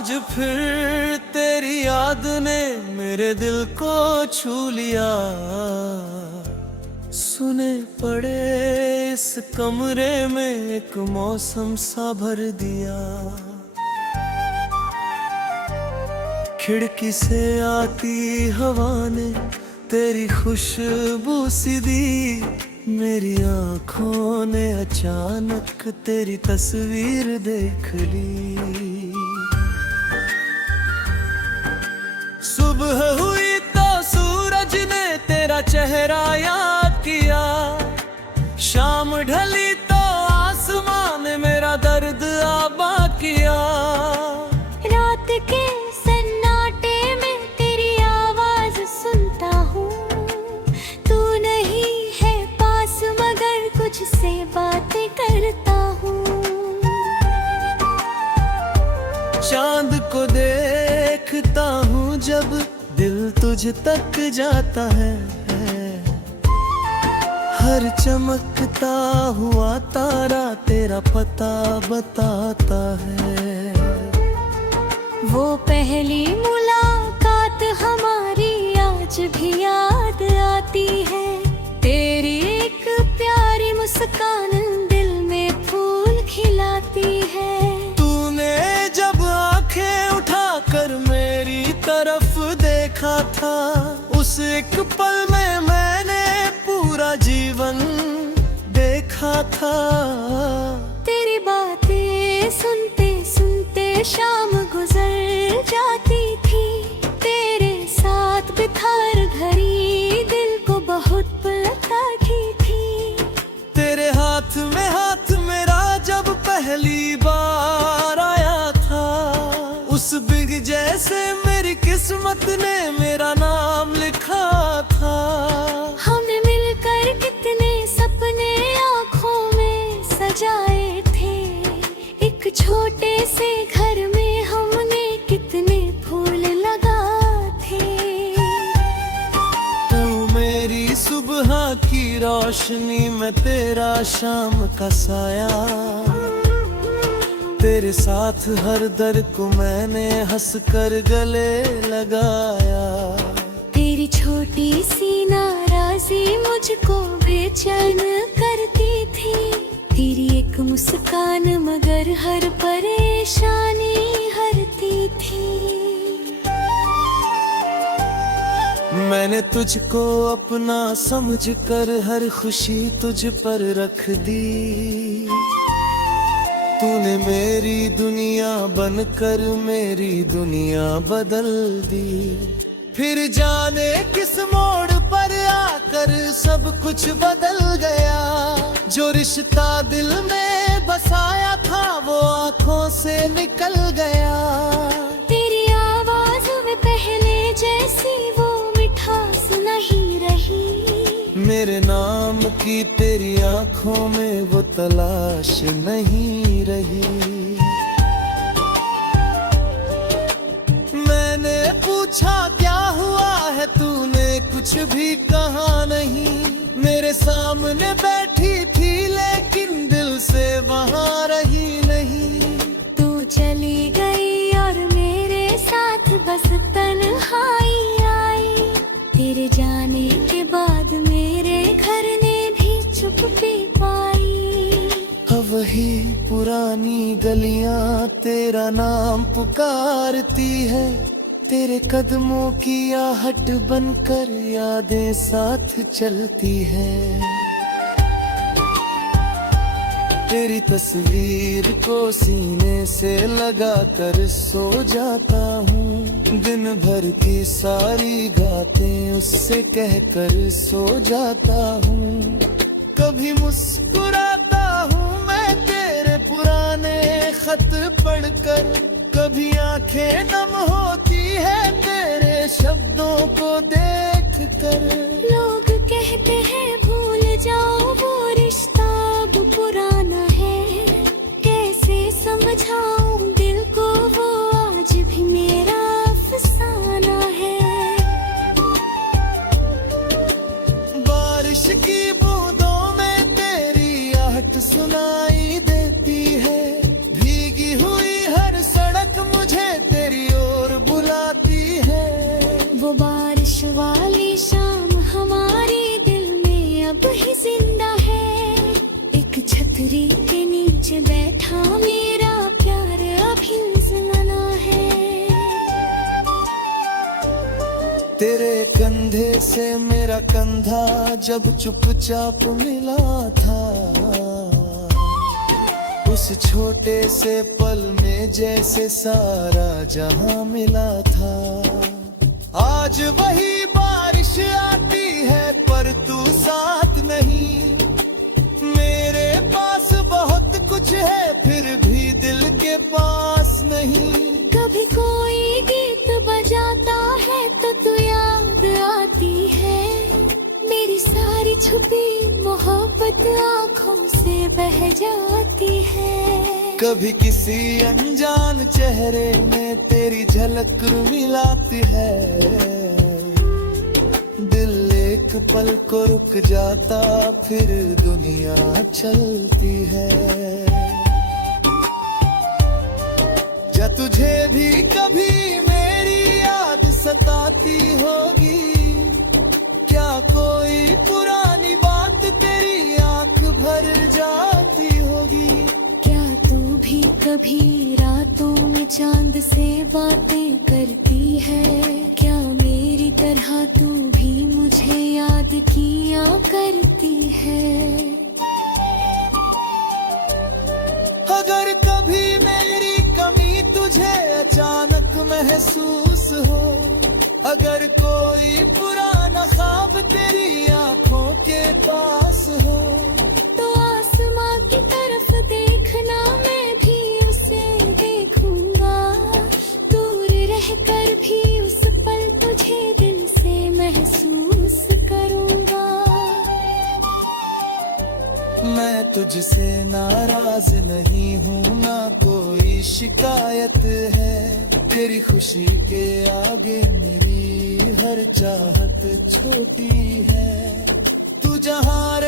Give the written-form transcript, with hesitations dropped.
आज फिर तेरी याद ने मेरे दिल को छू लिया। सुने पड़े इस कमरे में एक मौसम सा भर दिया। खिड़की से आती हवा ने तेरी खुशबू सी दी। मेरी आँखों ने अचानक तेरी तस्वीर देख ली। सुबह हुई तो सूरज ने तेरा चेहरा याद किया। शाम ढली तो आसमान ने मेरा दर्द आबा किया। रात के सन्नाटे में तेरी आवाज सुनता हूँ। तू नहीं है पास मगर कुछ से बातें करता हूँ। चांद को देखता हूँ जब दिल तुझ तक जाता है। हर चमकता हुआ तारा तेरा पता बताता है। वो पहली मुलाकात हमारी आज भी याद आती है। तेरी एक प्यारी मुस्कान दिल में फूल खिलाती है। तूने जब आंखें उठाकर मेरी तरफ देखा था, उस एक पल में मैंने पूरा जीवन देखा था। तेरी बातें सुनते सुनते शाम गुजर जाती थी। तेरे साथ बितार घड़ी दिल को बहुत पलटाती थी। तेरे हाथ में हाथ मेरा जब पहली बार आया था, उस बिग जैसे मेरी किस्मत ने मेरा नाम लिखा था। हमने मिलकर कितने सपने आँखों में सजाए थे। एक छोटे से घर में हमने कितने फूल लगाए थे। तू मेरी सुबह की रोशनी में तेरा शाम का साया। तेरे साथ हर दर्द को मैंने हंसकर गले लगाया। तेरी छोटी सी नाराजी मुझको बेचैन करती थी। तेरी एक मुस्कान मगर हर परेशानी हरती थी। मैंने तुझको अपना समझकर हर खुशी तुझ पर रख दी। तूने मेरी दुनिया बनकर मेरी दुनिया बदल दी। फिर जाने किस मोड़ पर आकर सब कुछ बदल गया। जो रिश्ता दिल में बसाया था वो आंखों से निकल गया। तेरी आवाज में पहले जैसी वो मिठास नहीं रही। मेरे नाम की तेरी आंखों में वो तलाश नहीं रही। मैंने पूछा क्या हुआ है, तूने कुछ भी कहा नहीं। मेरे सामने बैठी थी लेकिन दिल से वहाँ रही नहीं। तू चली गई और मेरे साथ बस तन्हाई आई। तेरे जाने के बाद मेरे घर ने भी चुप भी पाई। अब वही पुरानी गलियां तेरा नाम पुकारती है। तेरे कदमों की आहट बनकर यादें साथ चलती है। तेरी तस्वीर को सीने से लगा कर सो जाता हूँ। दिन भर की सारी बातें उससे कहकर सो जाता हूँ। कभी मुस्कुराता हूँ मैं तेरे पुराने खत पढ़कर। कभी आंखें नम होती है तेरे शब्दों को देखकर। लोग कहते हैं भूल जाओ वो रिश्ता अब पुराना है। कैसे समझाऊं दिल को वो आज भी मेरा अफसाना है। बारिश की बूंदों में तेरी आहट सुनाई देती है। भीगी हुई हर सड़क मुझे ही जिंदा है। एक छतरी के नीचे बैठा मेरा प्यार अभी जलाना है। तेरे कंधे से मेरा कंधा जब चुपचाप मिला था, उस छोटे से पल में जैसे सारा जहां मिला था। आज वही बारिश आती है पर तू साथ नहीं। मेरे पास बहुत कुछ है फिर भी दिल के पास नहीं। कभी कोई गीत बजाता है तो तू याद आती है। मेरी सारी छुपी मोहब्बत आँखों से बह जाती है। कभी किसी अनजान चेहरे में तेरी झलक मिलाती है। दिल एक पल को रुक जाता फिर दुनिया चलती है। क्या तुझे भी कभी मेरी याद सताती होगी? क्या कोई पुरानी बात तेरी आंख भर जाती होगी? क्या तू भी कभी रातों में चांद से बातें करती है? क्या मेरी तरह तू भी मुझे याद किया करती है? अगर कभी मेरी कमी तुझे अचानक महसूस हो, अगर कोई पुराना ख्वाब तेरी आंखों के पास हो, तो आसमां की तरफ देखना मैं भी उसे देखूंगा। दूर रहकर भी उस पल तुझे दिल से महसूस करूंगा। मैं तुझसे नाराज नहीं हूँ ना कोई शिकायत है। तेरी खुशी के आगे मेरी हर चाहत छोटी है। तू जहाँ